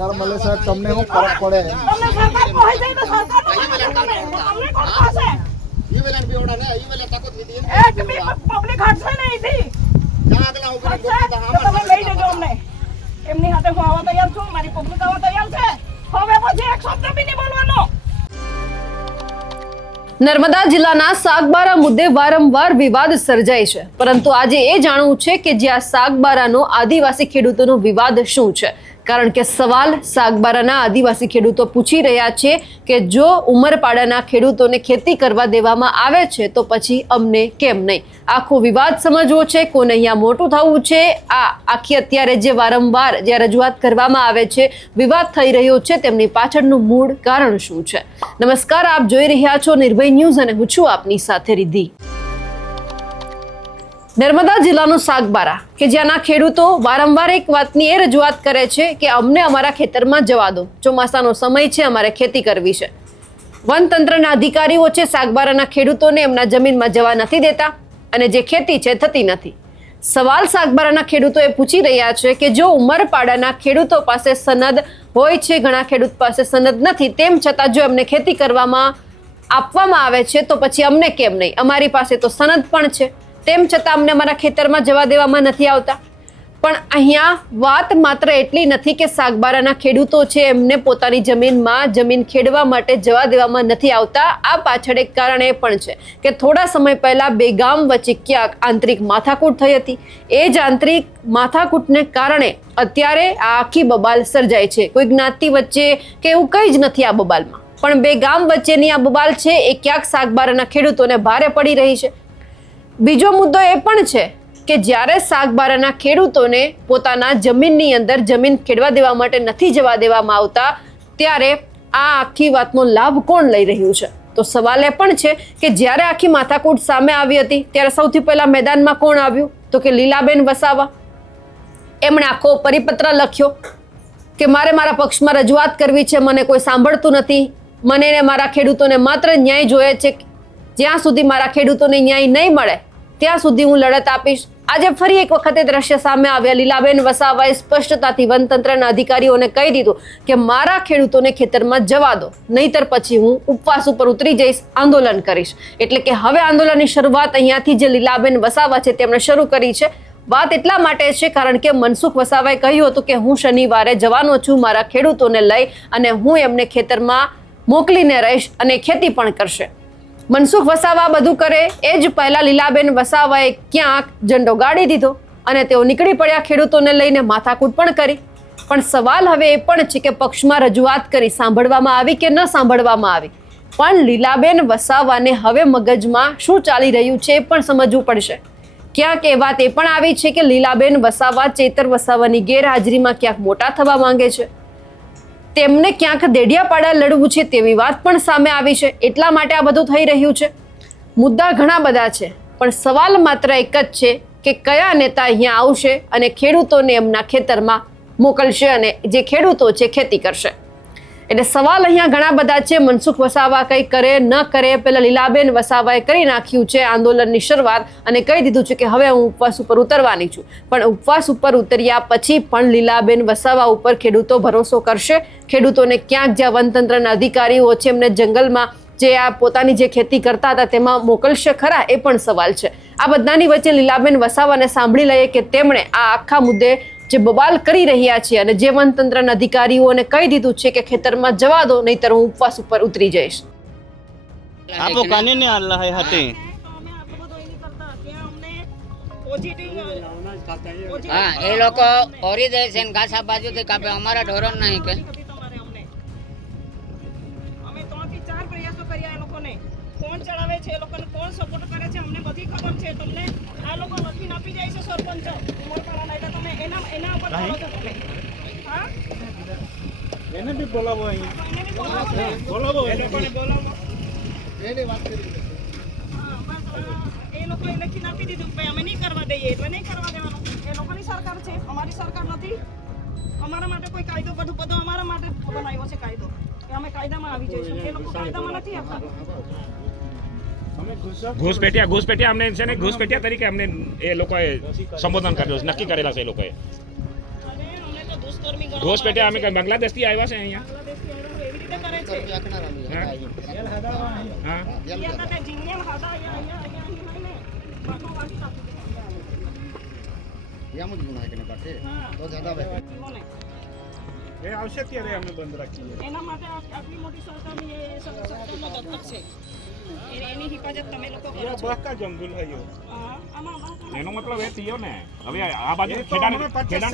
પગાર મળે સાહેબ તમને હું ફરક પડે તમને સરકાર કહે છે તો સરકારનો તમને કોણ પાસે ઈ વેલાન બેવડા ને ઈ વેલા તાકત દીધી એક બી પબ્લિક હટશે નહીં થી જાગલા ઉપર ગોઠતા તો તમે લઈ જજો અમને એમની હાથે હું આવવા તૈયાર છું મારી પબ્લિક આવવા તૈયાર છે હવે પછી એક શબ્દ બી નહીં બોલવાનો। નર્મદા જિલ્લાના સાગબારા મુદ્દે વારંવાર વિવાદ સર્જાય છે, પરંતુ આજે એ જાણવું છે કે જ્યાં સાગબારાનો આદિવાસી ખેડૂતોનો વિવાદ શું છે, કારણ કે સવાલ સાગબારાના આદિવાસી ખેડૂતો પૂછી રહ્યા છે કે જો ઉમરપાડાના ખેડૂતોને ખેતી કરવા દેવામાં આવે છે તો પછી અમને કેમ નહીં। આખો વિવાદ સમજવો છે, કોને અહીંયા મોટું થવું છે, આ આખી અત્યારે જે વારંવાર જે રજૂઆત કરવામાં આવે છે, વિવાદ થઈ રહ્યો છે, તેમની પાછળનું મૂળ કારણ શું છે। નમસ્કાર, આપ જોઈ રહ્યા છો નિર્ભય ન્યૂઝ અને હું છું આપની સાથે રિદ્ધિ। નર્મદા જિલ્લાનું સાગબારા કે જ્યાંના ખેડૂતો વારંવાર એક વાતની એ રજૂઆત કરે છે કે અમને અમારા ખેતરમાં જવા દો, ચોમાસાનો સમય છે, અમારે ખેતી કરવી છે। વન તંત્રના અધિકારીઓ છે સાગબારાના ખેડૂતોને એમના જમીનમાં જવા નથી દેતા અને જે ખેતી છે થતી નથી। સવાલ સાગબારાના ખેડૂતો એ પૂછી રહ્યા છે કે જો ઉમરપાડાના ખેડૂતો પાસે સનદ હોય છે, ઘણા ખેડૂત પાસે સનદ નથી, તેમ છતાં જો એમને ખેતી કરવામાં આપવામાં આવે છે તો પછી અમને કેમ નહીં। અમારી પાસે તો સનદ પણ છે, તેમ છતાં અમને અમારા ખેતરમાં જવા દેવામાં નથી આવતા। પણ અહીંયા વાત માત્ર એટલી નથી કે સાગબારાના ખેડૂતો છે એમને પોતાની જમીનમાં જમીન ખેડવા માટે જવા દેવામાં નથી આવતા। આ પાછળ એક કારણ એ પણ છે કે થોડા સમય પહેલા બે ગામ વચ્ચે ક્યાંક આંતરિક માથાકૂટ થઈ હતી। એ જ આંતરિક માથાકૂટને કારણે અત્યારે આ આખી બબાલ સર્જાય છે। કોઈ જ્ઞાતિ વચ્ચે કે એવું કંઈ જ નથી આ બબાલમાં, પણ બે ગામ વચ્ચેની આ બબાલ છે એ ક્યાંક સાગબારાના ખેડૂતોને ભારે પડી રહી છે। બીજો મુદ્દો એ પણ છે કે જ્યારે સાગબારાના ખેડૂતોને પોતાના જમીનની અંદર જમીન ખેડવા દેવા માટે નથી જવા દેવામાં આવતા, ત્યારે આ આખી વાતનો લાભ કોણ લઈ રહ્યું છે? તો સવાલ એ પણ છે કે જ્યારે આખી માથાકૂટ સામે આવી હતી ત્યારે સૌથી પહેલા મેદાનમાં કોણ આવ્યું? તો કે લીલાબેન વસાવા। એમણે આખો પરિપત્ર લખ્યો કે મારે મારા પક્ષમાં રજૂઆત કરવી છે, મને કોઈ સાંભળતું નથી, મને ને મારા ખેડૂતોને માત્ર ન્યાય જોઈએ છે, જ્યાં સુધી મારા ખેડૂતોને ન્યાય નહીં મળે ત્યાં સુધી હું લડત આપીશ। આજે ફરી એક વખતે દ્રશ્ય સામે આવ્યા। લીલાબેન વસાવાએ સ્પષ્ટતાથી વનતંત્રના અધિકારીઓને કહી દીધું કે મારા ખેડૂતોને ખેતરમાં જવા દો, નહીતર પછી હું ઉપવાસ ઉપર ઉતરી જઈશ, આંદોલન કરીશ। એટલે કે હવે આંદોલનની શરૂઆત અહીંયાથી જે લીલાબેન વસાવા છે તેમણે શરૂ કરી છે। વાત એટલા માટે છે કારણ કે મનસુખ વસાવાએ કહ્યું હતું કે હું શનિવારે જવાનો છું મારા ખેડૂતોને લઈ અને હું એમને ખેતરમાં મોકલીને રહીશ અને ખેતી પણ કરશે। મનસુખ વસાવા બધું કરે એ જ પહેલા લીલાબેન વસાવાએ ક્યાંક ઝંડો ગાડી દીધો અને તેઓ નીકળી પડ્યા ખેડૂતોને લઈને, માથાકૂટ પણ કરી। પણ સવાલ હવે એ પણ છે કે પક્ષમાં રજૂઆત કરી, સાંભળવામાં આવી કે ન સાંભળવામાં આવી, પણ લીલાબેન વસાવાને હવે મગજમાં શું ચાલી રહ્યું છે એ પણ સમજવું પડશે। ક્યાંક એ વાત એ પણ આવી છે કે લીલાબેન વસાવા ચેતર વસાવાની ગેરહાજરીમાં ક્યાંક મોટા થવા માંગે છે, તેમને ક્યાંક દેડિયાપાડા લડવું છે તેવી વાત પણ સામે આવી છે। એટલા માટે આ બધું થઈ રહ્યું છે। મુદ્દા ઘણા બધા છે, પણ સવાલ માત્ર એક જ છે કે કયા નેતા અહીંયા આવશે અને ખેડૂતોને એમના ખેતરમાં મોકલશે અને જે ખેડૂતો છે ખેતી કરશે। એટલે સવાલ અહીંયા ઘણા બધા છે। મનસુખ વસાવા કંઈ કરે ન કરે, પહેલા લીલાબેન વસાવાએ કરી નાખ્યું છે આંદોલનની શરૂઆત અને કહી દીધું છે કે હવે હું ઉપવાસ ઉપર ઉતરવાની છું, પણ ઉપવાસ ઉપર ઉતર્યા પછી પણ લીલાબેન વસાવા ઉપર ખેડૂતો ભરોસો કરશે? ખેડૂતોને ક્યાંક જ્યાં વનતંત્રના અધિકારીઓ છે એમને જંગલમાં જે આ પોતાની જે ખેતી કરતા હતા તેમાં મોકલશે ખરા? એ પણ સવાલ છે। આ બધાની વચ્ચે લીલાબેન વસાવાને સાંભળી લઈએ કે તેમણે આ આખા મુદ્દે જે બબાલ કરી રહ્યા છે અને જે વનતંત્રના અધિકારીઓને કહી દીધું છે કે ખેતરમાં જવા દો, નહીતર હું ઉપવાસ ઉપર ઉતરી જઈશ। આપો કાને ને અલ્લાહ હતી હા, એ લોકો ઓરી દે છે ને ઘાસા બાજુથી કાપે, અમારા ઢોરણ નહીં કે અમે 3 થી 4 પ્રયાસો કર્યા એ લોકોને, કોણ ચડાવે છે એ લોકોને, કોણ સપોર્ટ કરે છે અમને બધી ખબર છે। તમને આ લોકો લખીને આપી જાય છે સરપંચ ઉમરપાડાના, એટલે તમે એના ઉપર બોલો છો તમે? હા, એને બી બોલાવો અહીંયા, એને બી બોલાવો, બોલાવો એ લોકોને બોલાવો। એની વાત કરી હા, બસ એ લોકોએ લખીને આપી દીધું ભાઈ અમે નહીં કરવા દઈએ, એટલે નહીં કરવા દેવાનું। એ લોકોની સરકાર છે, અમારી સરકાર નથી। અમારા માટે કોઈ કાયદો બધો અમારા માટે બનાવ્યો છે કાયદો કે અમે કાયદામાં આવી જઈશું, એ લોકો કાયદામાં નથી આવતા। ઘૂસપેટિયા અમને છે ને ઘૂસપેટિયા તરીકે અમને એ લોકોએ સંબોધન કર્યું છે, નક્કી કરેલા છે એ લોકોએ। અમને તો દોસ્તો ગરમી ગરમ ઘોસ પેટિયા અમે કઈ બાંગ્લાદેશથી આવ્યા છે અહીંયા બાંગ્લાદેશથી આવ્યા એવી રીતે કરે છે હા અહીંયા તો કઈ જીનિયમ ખાતા અહીંયા લઈને બાટો વાટી નાખી ये मुझे गुनाह करने बैठे तो ज्यादा बेहतर જીવોને. એ આવશે ત્યારે અમે બંધ રાખીએ એના માટે આટલી મોટી સરકારની એ સરકારનો દત્તક છે એની હિફાજત તમે લોકો કરો છો બાકા જંગલ હયો હા, આમાં એનો મતલબ એ થયો ને હવે આ બાજુ ખેડાણ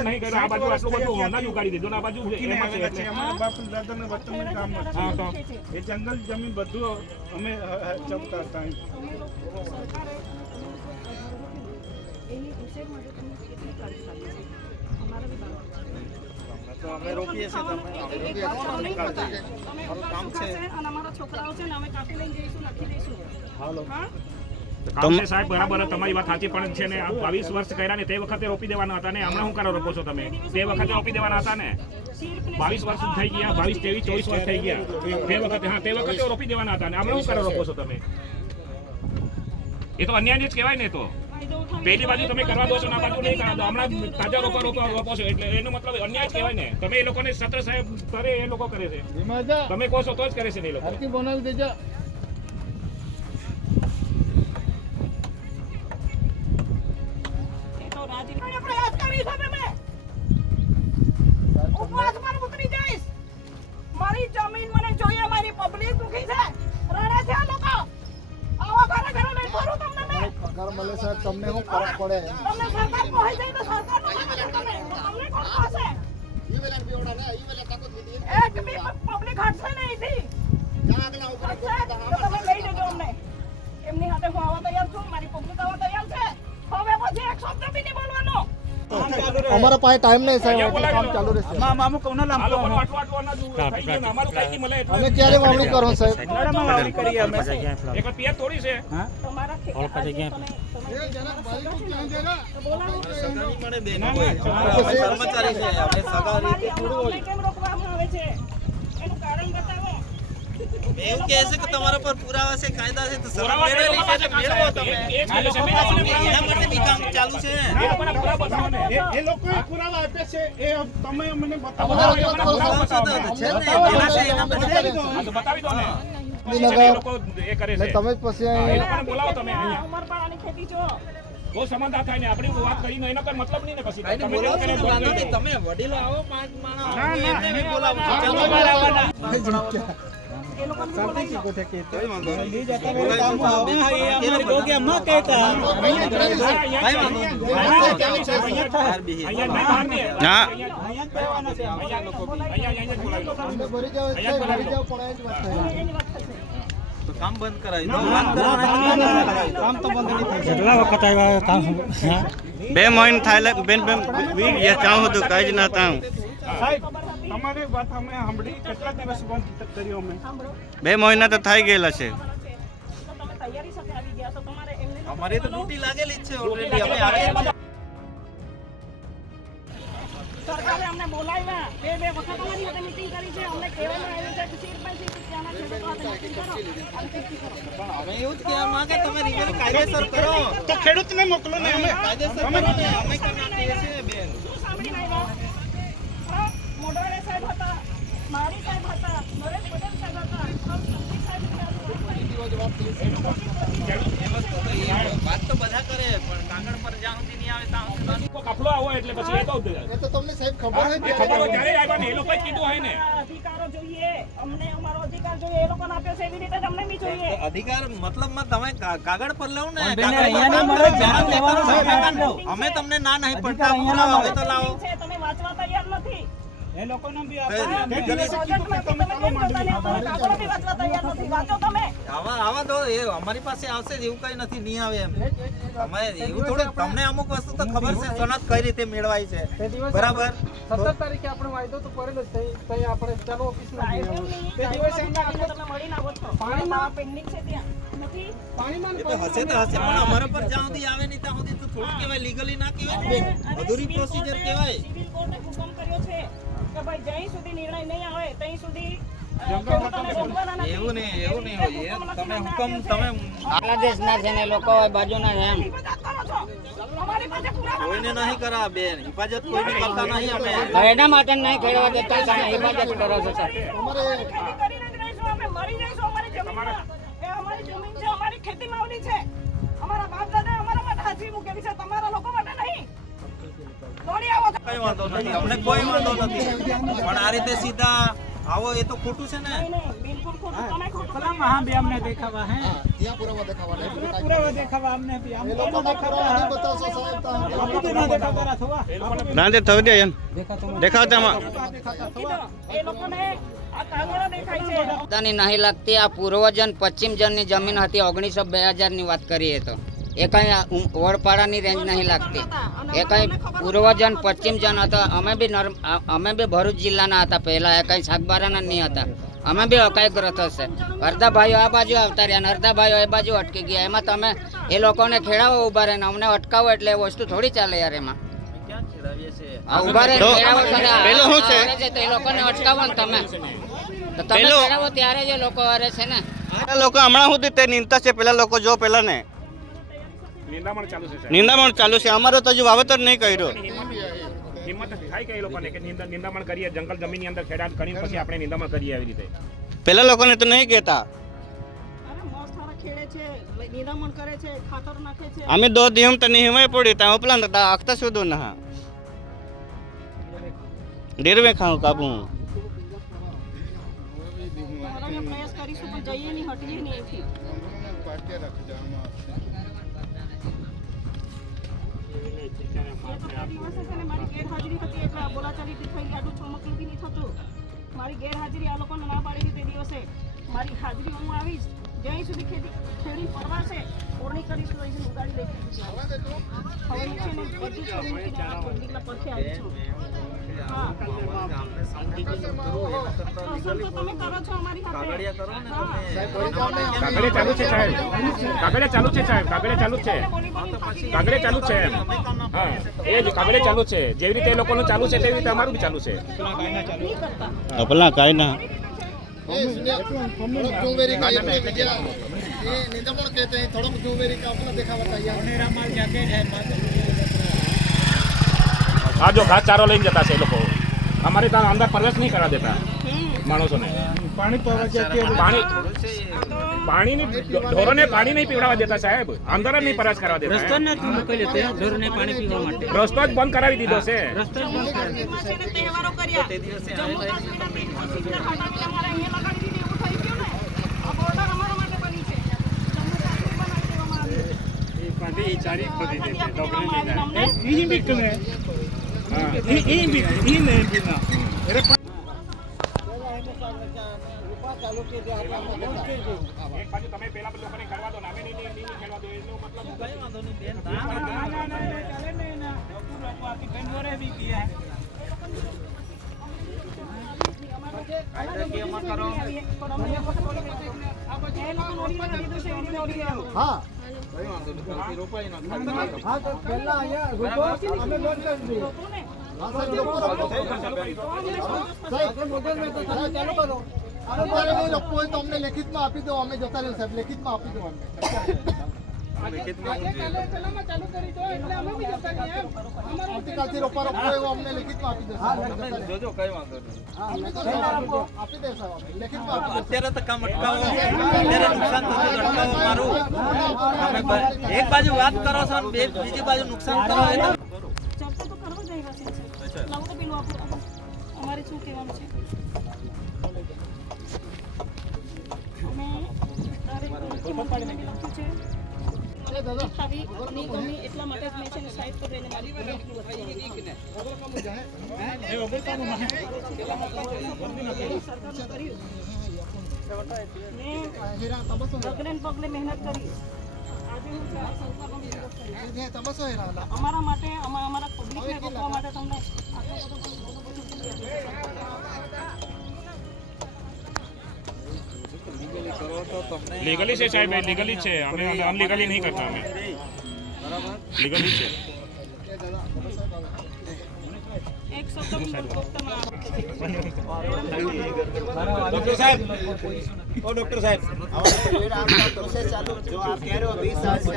નહીં કર્યું આ બાજુ આટલું બધું હોના જ ઉગાડી દીધું ને આ બાજુ એમાં છે એટલે અમારા બાપ દાદા ને વતન કામ હા તો એ જંગલ જમીન બધું અમે ચપતા હતા તમે લોકો સરકારે એની ઉછેર માટે તમે કેટલી કાળજી રાખી છે અમારા બી બાળકો તો અમે રોકીએ છીએ તમે કામ છે અને અમારા છોકરાઓ છે ને અમે કાપી લઈને જઈશું નાખી દઈશું હાલો હા કામ છે સાહેબ બરાબર તમારી વાત સાચી પણ છે ને આ 22 વર્ષ કર્યા ને તે વખતે રોપી દેવાના હતા ને હમણાં શું કરો રોપો છો તમે તે વખતે રોપી દેવાના હતા ને 22 વર્ષ થઈ ગયા 22 23 24 વર્ષ થઈ ગયા તે વખતે હા તે વખતે રોપી દેવાના હતા ને હમણાં શું કરો રોપો છો તમે એ તો અન્યાય જ કહેવાય ને તો પેલી બાજુ તમે કરવા દો છો ના બાજુ નહીં કરવા દો હમણાં તાજા રોપો છો એટલે એનો મતલબ અન્યાય જ કહેવાય ને તમે એ લોકોને સત્ર સાહેબ કરે એ લોકો કરે છે તમે કહો છો તો જ કરે છે ને એ લોકો બનાવી દેજો એ તો રાજીનામાનો પ્રયાસ કરીશ હવે મેં ઉપવાસ પર ઉતરી જઈશ મારી જમીન મને જોઈએ મારી પબ્લિક દુખી છે રડે છે આ લોકો આવો ઘરે ઘરે નહીં ફરું તમને મેં પગાર મળે સાહેબ તમને શું ફરક પડે તમને સરકાર કહે છે તો સરકારનો તમને કોણ પાસે ये वाला भी ओड़ा ना ये वाला ताकत भी दिए એક બી પબ્લિક હટશે નહીં એથી जहां अगला ऊपर હટશે તો તમે લઈ જજો અમને એમની હાથે હું આવવા તૈયાર છું મારી પબ્લિક આવવા તૈયાર છે હવે પછી એક શબ્દ બી નહીં બોલવાનો અમારા પાસે ટાઈમ નહીં સાહેબ એટલે કામ ચાલુ રહેશે મામુ કોના આ લોકોનું આટલું આટલું અનાજ થઈ ગયું ને અમારું કઈ મળે એટલે અમે ક્યારે વાવણી કરો સાહેબ નાડામાં વાવણી કરીએ અમે એક પિયર થોડી છે તમારા કર્મચારી કેમ રોકવામાં આવે છે એનું કારણ બતાવો એવું કહે છે કે તમારા પર પુરાવા છે કાયદા છે તો પુરાવા મેળવેલી છે તો મેળવો તમે એક દિવસે મેં એના માટે બી કામ ચાલુ છે એ લોકોના પુરાવા બતાવો ને એ લોકોએ પુરાવા આપે છે એ તમે મને બતાવો અમારા જોડે પુરાવા છે તો છે ને જેના છે એના પર હા, તો બતાવી દો ને નગર એ લોકો એ કરે છે તમે જ પછી એ અહીં લોકોને બોલાવો તમે અહીંયા ઉમરપાડાની ખેતી જો બહુ સમાધાન થાય ને આપણી વાત કરીને એનો કોઈ મતલબ નહીં ને પછી કાંઈ તમે બોલાવો એને છો, બોલ વાંધો નહીં. દો. તમે વડીલો આવો પાંચ માણસ ના, હું ના, એમને બી બોલાવું છું. ચાલો એ લોકોને બી બોલાવી લો. કોઈ વાંધો નહીં. બોલાવીશું તો બે. એને ગોગ્યા ન કહેતા. હા, અહીંયા છે. બહાર બેસી. અહીંયા નહીં, બહાર નહીં. હા. અહીંયા જ બોલાવી લો. અમને ભરી જાવ સાહેબ ભરી જાવ પણ એ જ વાત થાય એની વાત થશે તો કામ બંધ કરાવી દો. વાત કરવાના કામ તો બંધ નહીં થાય. બે મહિને થાય બેન વીર ચાહું હતું કઈ જ ના તાહું સાહેબ તમારી વાત અમે સાંભળી કેટલા દિવસ બંધ કર્યો અમે સાંભળો 2 મહિના તો થઈ ગયેલા છે તો તમે તૈયારી સાથે આવી ગયા છો તમારે એમને અમારી તો ડ્યુટી લાગેલી જ છે ઓલરેડી અમે આવીએ છીએ. સરકારે અમને બોલાવ્યા બે વખત અમારી સાથે મીટિંગ કરી છે અમને કહેવામાં આવ્યું છે કે સીટ બાય સીટ ત્યાંના ખેડૂતો સાથે મીટિંગ કરો અને ટીકી કરો પણ અમે એવું જ કહેવા માંગે તમે રિવેલ કાયદેસર કરો. તો ખેડૂતને મોકલો ને અમે કાયદેસર કરો ને. અમે કરી નાખીએ છીએ બેન. શું સાંભળીને આવ્યા મોઢવાડે સાહેબ હતા મારી સાહેબ હતા નરેશ પટેલ સાહેબ હતા સંદીપ સાહેબ હતા. વાત તો બધા કરે પણ કાગળ પર જ્યાં સુધી નહીં આવે ત્યાં સુધી કોઈ કાફલો આવો એટલે પછી એ તો એ તો તમને સાહેબ ખબર હોય એ ખબર હોય ત્યારે આવ્યા ને એ લોકોએ જ કીધું હોય ને અધિકારો જોઈએ અમને અમારો અધિકાર જોઈએ એ લોકોને આપ્યો છે એવી રીતે જ અમને બી જોઈએ અધિકાર મતલબમાં તમે કાગળ પર લો ને કાગળ અમે તમને ના નહીં પડતા પુરાવા હોય તો લાવો. છે તમે વાંચવા તૈયાર નથી એ લોકોને બી આવા દો એ અમારી પાસે આવશે જ એવું કઈ નથી નહીં આવે એમ અમે એવું થોડું તમને અમુક વસ્તુ તો ખબર છે સનદ કઈ રીતે મેળવાય છે બરાબર 17 તારીખે આપણે વાયદો તો કરેલો જ તઈ આપણે ચાલો ઓફિસમાં એ તો હશે તો હશે પણ અમારા પર જ્યાં સુધી આવે નહીં ત્યાં સુધી તો થોડું કહેવાય લીગલી ના કહેવાય ને અધૂરી પ્રોસિજર કહેવાય. સિવિલ કોર્ટે હુકમ કર્યો છે કે ભાઈ જ્યાં સુધી નિર્ણય નહીં આવે ત્યાં સુધી એવું નહીં હોય એ તમે હુકમ તમે બાંગ્લાદેશના છે ને લોકો બાજુના છે એમ કરો છો અમારી પાસે પુરાવા કોઈને નહીં કરા બેન, હિફાજત કોઈને કરતા નહીં અમે. એના માટે નહીં ખેડવા દેતા તમે હિફાજત કરો છો સાહેબ. ખેતી કરીને જ રહીશું, અમે મરી જઈશું. અમારી જમીનમાં એ અમારી જમીન છે, અમારી ખેતી માવલી છે. અમારા બાપ દાદાએ અમારા માટે હાજરી મૂકેલી છે, તમારા લોકો માટે નહીં. દોડી આવો. કઈ વાંધો નથી, અમને કોઈ વાંધો નથી, પણ આ રીતે સીધા આવો એ તો ખોટું છે ને. નહીં, નહીં, બિલકુલ ખોટું. તમે ખોટું કરી. ત્યાં પુરાવા દેખાવા નહીં. એ લોકોના પુરાવા નહીં બતાવશો સાહેબ તો ના તે થવી દે એમ દેખાવતામાં કીધું. એ લોકોને આ કાગળો દેખાય છે. પોતાની નહીં લાગતી આ પૂર્વજન પશ્ચિમ જનની જમીન હતી 1900-2000 ની વાત કરીએ તો એ કઈ વડપાડાની રેન્જ નહીં લાગતી. એ કઈ પૂર્વજન પશ્ચિમ જન હતા. અમે બી ભરૂચ જિલ્લાના હતા પહેલા. એ કઈ સાગબારાના નહીં હતા. અમે બી અકાયગ્રસ્ત હશે. અડધા ભાઈઓ આ બાજુ આવતા રહ્યા અને અડધા ભાઈઓ એ બાજુ અટકી ગયા. એમાં તમે એ લોકોને ખેડાવો ઉભા રહીને અમને અટકાવો એટલે એ વસ્તુ થોડી ચાલે યાર. એમાં ક્યાં છેડાવીએ છીએ? આ ઉભા રહીને તો ખેડાવો છો ને પેલું શું છે? આવે છે તો એ લોકોને અટકાવો ને તમે. તો તમે પેલું- ખેડાવો ત્યારે જ એ લોકો હારે છે ને. આ લોકો હમણાં સુધી તે નિંદતા છે પેલા લોકો જો પેલા ને નિંદામણ ચાલુ છે સાહેબ. નિંદામણ ચાલુ છે અમારો તો હજુ વાવેતર નહીં કર્યો. હિંમત થાય કે એ લોકોને કે નિંદામણ કરીએ જંગલ જમીનની અંદર ખેડાણ કરીને પછી આપણે નિંદામણ કરીએ આવી રીતે. પેલા લોકોને તો નહીં કહેતા. અરે મોસ થારા ખેડે છે, નિંદામણ કરે છે, ખાતર નાખે છે. અમે 2 દિવસ તો નહીં હોય પડી ત્યાં ઉપલા નતા આખતા સુધી ના ડેરવે ખાઉં કાપું અમે પ્રયાસ કરીશું પણ જઈએ નહીં, હટીએ નહીં એથી. દિવસે છે ને મારી ગેરહાજરી હતી એટલે આ બોલાચાલી થઈ, આટલું ચમકલું બી નહીં થતું. મારી ગેરહાજરી આ લોકોને ના પાડી હતી તે દિવસે. મારી હાજરી હું આવીશ જ્યાં સુધી ખેડી પરવાશે ઓરણી કરીશું, અહીંથી ઉગાડી લઈશું. હવે હું છે ને બધું છોડી મૂકીને આ પબ્લિકના પરખે આવી છું. હા, ગામને શાંતિથી કરું, એના કરતા અસર તો તમે કરો છો અમારી સાથે. કાગળિયા કરો ને હા. તમે. કાગળે ચાલુ છે સાહેબ. કાગળે ચાલુ છે સાહેબ. કાગળે ચાલુ છે. બોલી બોલી થાકી કાગળે ચાલુ છે એમ. હા એ જ કાગળે ચાલુ છે. જેવી રીતે એ લોકોનું ચાલુ છે તેવી રીતે અમારું બી ચાલુ છે. નહીં કરતા. પેલા કાંઈ ના थोड़ा जूवेरी का ये निजामण कहते हैं, थोड़ा जूवेरी का अपना देखा बताइए. આ જો ઘાસ ચારો લઈને જતા છે એ લોકો. અમારે ત્યાં અંદર પ્રવેશ નહીં કરવા દેતા માણસોને. પાણી ઢોરોને પાણી નહીં પીવડાવવા દેતા સાહેબ. અંદર જ નહીં પ્રવેશ કરવા દેતા. રસ્તો જ બંધ કરાવી દીધો છે. જમ્મુ કાશ્મીરમાં છે ને તહેવારો કર્યા. જમ્મુ કાશ્મીરના તીર્થો સિંગર હટાવીને અમારે અહીંયા લગાડી દીધી. એવું થઈ ગયું ને. આ બોર્ડર અમારા માટે બની છે. જમ્મુ કાશ્મીર બનાવી દેવામાં આવ્યું. એક બાજુ તમે પેલા લોકોને કરવા દો, નામે નહીં ખેડવા દો એનો મતલબ કઈ વાંધો નહીં બેન. કાયદાકીયમાં કરો. हाँ કઈ વાંધો નહીં, ગલતી રોપાઈ નાખો. हाँ तो पहला आया रुको हमें लोड कर दिए. हाँ सर रुको साहब मोबाइल में तो चालू करो. अरे मारे नहीं रखो है तो हमने लिखित में आपी दो, हमें जता रहे साहब लिखित में आपी दो हमें. લેખિતમાં હું જોઈએ. આવતીકાલ થી રોપા રખો है वो हमने लिखित में आपी दो. તમે જોજો, કઈ વાંધો નહીં. हमने तो आपी दे साहब लिखित में आपी दो. અત્યારે તો કામ અટકાવો, અત્યારે નુકસાન થતું તો અટકાવો મારું. તમે એક બાજુ વાત કરો છો અને બીજી બાજુ નુકસાન કરો એ તો કરો. ચર્ચા તો કરવા જઈ રહ્યા છે. લાવો તો પેલું આપણું અમારે શું કહેવાનું છે. અમે તારે મુખ્યમંત્રીને બી લખ્યું છે. આવી નહીં ગમી એટલા માટે જ મેં છે ને સાઈડ પર રહીને મારી પોલીસની વચ્ચે આવી. સરકારનું કર્યું. મેં પગલે ને પગલે મહેનત કરી. આજે હું છે આ સંસ્થામાં મહેનત કરી. ये तमसो है ना અમારા માટે અમારા પબ્લિકને રોકવા માટે તમને આટલો બધો કરો તો તમને લીગલી છે સાહેબ. લીગલી છે. અમે અનલીગલી નહીં કરતા. અમે લીગલી છે. એક શબ્દ હું ફક્ત ડોક્ટર સાહેબ ओ डॉक्टर साहब आपका प्रोसेस चालू जो आप कह रहे हो 20 साल से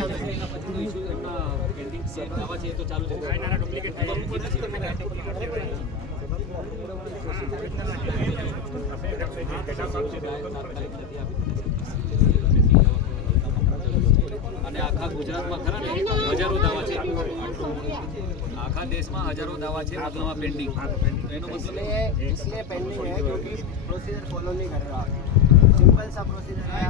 અને આખા ગુજરાતમાં ખરા ને હજારો દાવા છે, આખા દેશમાં હજારો દાવા છે મતલબમાં પેન્ડિંગ. એનો મતલબ इसलिए पेंडिंग है क्योंकि प्रोसीजर फॉलो नहीं कर रहे हो. सिंपल सा प्रोसीजर है.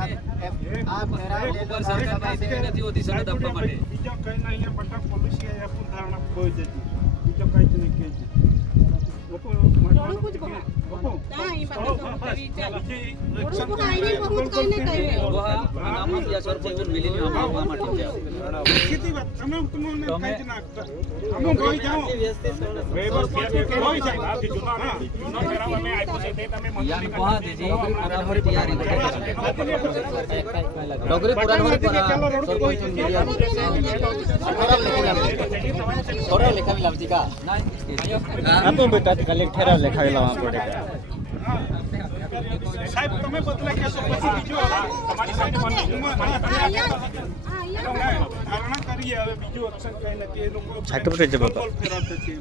आप मेरा ઉપર સરકાર પાસે નથી હોતી સનદ આપવા માટે. બીજો કઈ નહીં બટા પોલિસી એ પૂર્ણ કોઈ જતી બીજો કઈ જ નહીં કે આમાં બીજા સરપંચો મિલીને આપવા માટે સીધી વાત તમે તમને કઈ જ નાખતા અમે કોઈ જાઓ યાર કહા દેજે બરાબર તૈયારી नौकरी पूरा होने पर सरपंच मिलिया थोड़ा लेखा भी लावती का आपो बेटा कलेक्टर लेखा भी लावा पड़ेगा. સાહેબ તમે બદલા કેસો પછી બીજો તમારી સાઈડ ધારણા કરીએ હવે બીજું એક્શન કઈ નથી એ લોકો ફેરાવતા છે.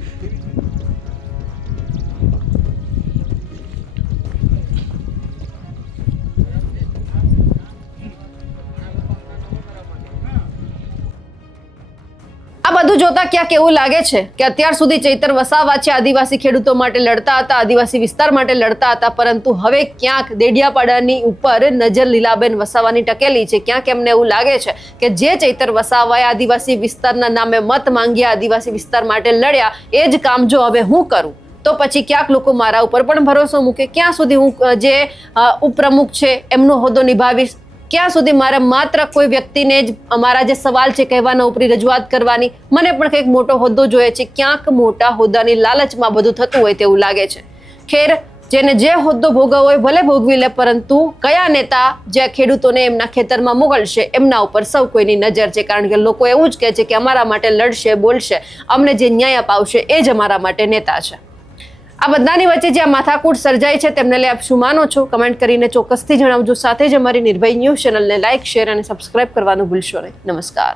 આ બધું જોતા ક્યાંક એવું લાગે છે કે અત્યાર સુધી ચૈતર વસાવા છે આદિવાસી ખેડૂતો માટે લડતા હતા, આદિવાસી વિસ્તાર માટે લડતા હતા, પરંતુ હવે ક્યાંક દેડિયાપાડાની ઉપર નજર લીલાબેન વસાવાની ટકેલી છે. ક્યાંક એમને એવું લાગે છે કે જે ચૈતર વસાવાએ આદિવાસી વિસ્તારના નામે મત માંગ્યા, આદિવાસી વિસ્તાર માટે લડ્યા, એ જ કામ જો હવે હું કરું તો પછી ક્યાંક લોકો મારા ઉપર પણ ભરોસો મૂકે. ક્યાં સુધી હું જે ઉપપ્રમુખ છે એમનો હોદ્દો નિભાવીશ? ક્યાં સુધી મારે માત્ર કોઈ વ્યક્તિને જ અમારા જે સવાલ છે કહેવાના ઉપરી રજૂઆત કરવાની? મને પણ કંઈક મોટો હોદ્દો જોઈએ છે. ક્યાંક મોટા હોદ્દાની લાલચમાં બધું થતું હોય તેવું લાગે છે. ખેર, જેને જે હોદ્દો ભોગવવો હોય ભલે ભોગવી લે, પરંતુ કયા નેતા જે ખેડૂતોને એમના ખેતરમાં મોકલશે એમના ઉપર સૌ કોઈની નજર છે. કારણ કે લોકો એવું જ કહે છે કે અમારા માટે લડશે, બોલશે, અમને જે ન્યાય અપાવશે એ જ અમારા માટે નેતા છે. આ બધાની વચ્ચે જે આ માથાકૂટ સર્જાઈ છે તેમને લઈ આપ શું માનો છો? કમેન્ટ કરીને ચોક્કસથી જણાવજો. સાથે જ અમારી નિર્ભય ન્યૂઝ ચેનલને લાઇક, શેર અને સબસ્ક્રાઇબ કરવાનું ભૂલશો નહીં. નમસ્કાર.